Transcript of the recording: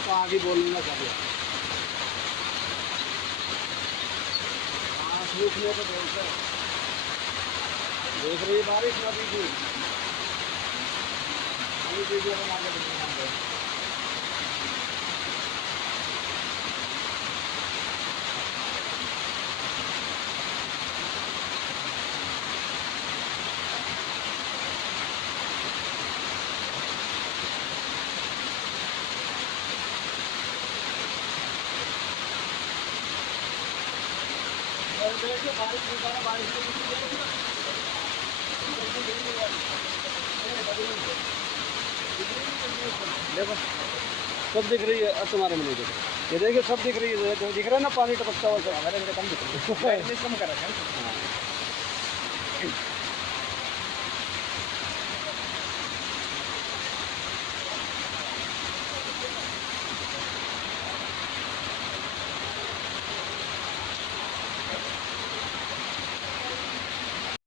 तो आगे बोलूँगा कभी। हाँ सूखने को बोलते हैं। देख रही बारिश अभी की, अभी वीडियो बना के दिखाऊंगा। देखिए बारिश निकाला, बारिश देखो सब दिख रही है। तुम्हारे में नहीं देखो, ये देखिए सब दिख रही है, दिख रहा है ना पानी टपकता हुआ। सब कम दिख रहा है, कम कर रखा है।